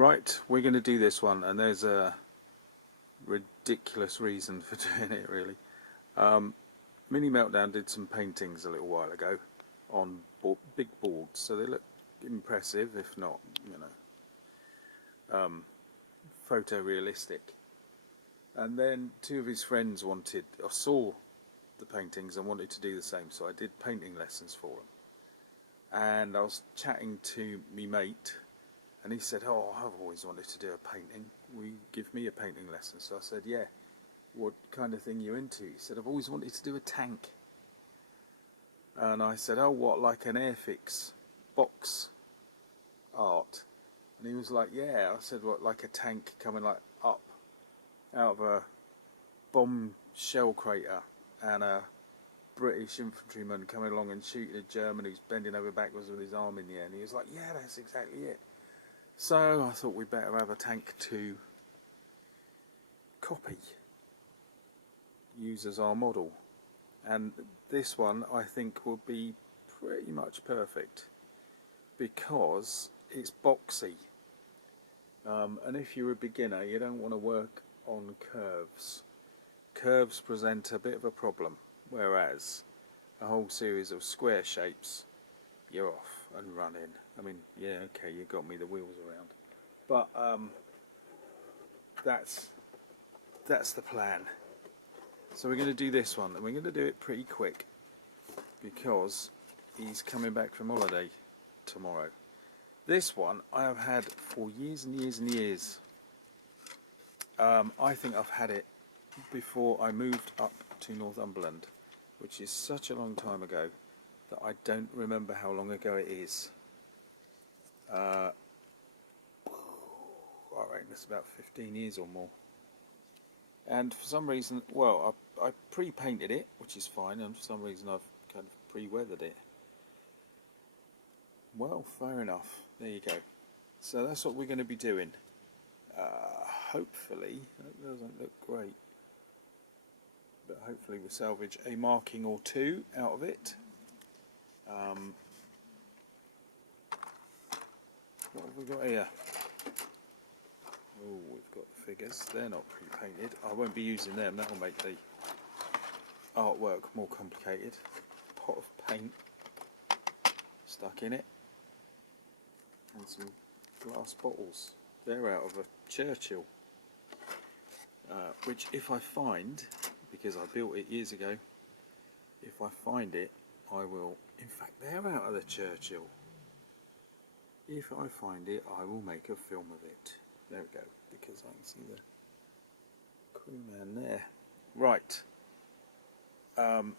Right, we're going to do this one, and there's a ridiculous reason for doing it, really. Mini Meltdown did some paintings a little while ago on big boards, so they look impressive, if not, you know, photorealistic. And then two of his friends saw the paintings and wanted to do the same, so I did painting lessons for them. And I was chatting to me mate, and he said, "Oh, I've always wanted to do a painting. Will you give me a painting lesson?" So I said, "Yeah. What kind of thing are you into?" He said, "I've always wanted to do a tank." And I said, "Oh, what, like an Airfix box art?" And he was like, "Yeah." I said, "What, like a tank coming like up out of a bomb shell crater, and a British infantryman coming along and shooting a German who's bending over backwards with his arm in the air?" And he was like, "Yeah, that's exactly it." So I thought we'd better have a tank to copy, use as our model. And this one I think will be pretty much perfect because it's boxy. And if you're a beginner, you don't want to work on curves. Curves present a bit of a problem, whereas a whole series of square shapes, you're off and running. I mean, yeah, okay, you got me the wheels around, but that's the plan. So we're going to do this one, and we're going to do it pretty quick because he's coming back from holiday tomorrow. This one I have had for years and years and years. I think I've had it before I moved up to Northumberland, which is such a long time ago that I don't remember how long ago it is. I reckon it's about 15 years or more. And for some reason, well, I pre-painted it, which is fine, and for some reason I've kind of pre-weathered it. Well, fair enough. There you go. So that's what we're going to be doing. Hopefully, that doesn't look great, but hopefully we'll salvage a marking or two out of it. What have we got here? Oh, we've got the figures. They're not pre-painted. I won't be using them. That will make the artwork more complicated. Pot of paint stuck in it, and some glass bottles. They're out of a Churchill, which if I find, because I built it years ago, if I find it, I will. In fact, they're out of the Churchill. If I find it, I will make a film of it. There we go, because I can see the crewman there. Right. And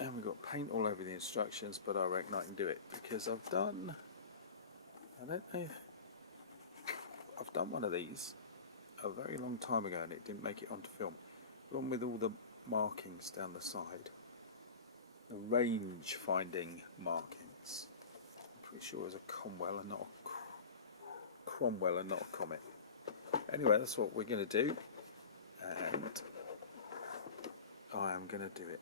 we've got paint all over the instructions, but I reckon I can do it because I don't know if I've done one of these a very long time ago and it didn't make it onto film. The one with all the markings down the side, the range finding markings. I'm pretty sure it was a Cromwell and not a Comet. Anyway, that's what we're going to do, and I am going to do it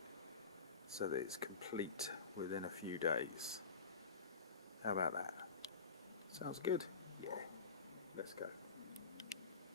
so that it's complete within a few days. How about that? Sounds good? Yeah. Let's go.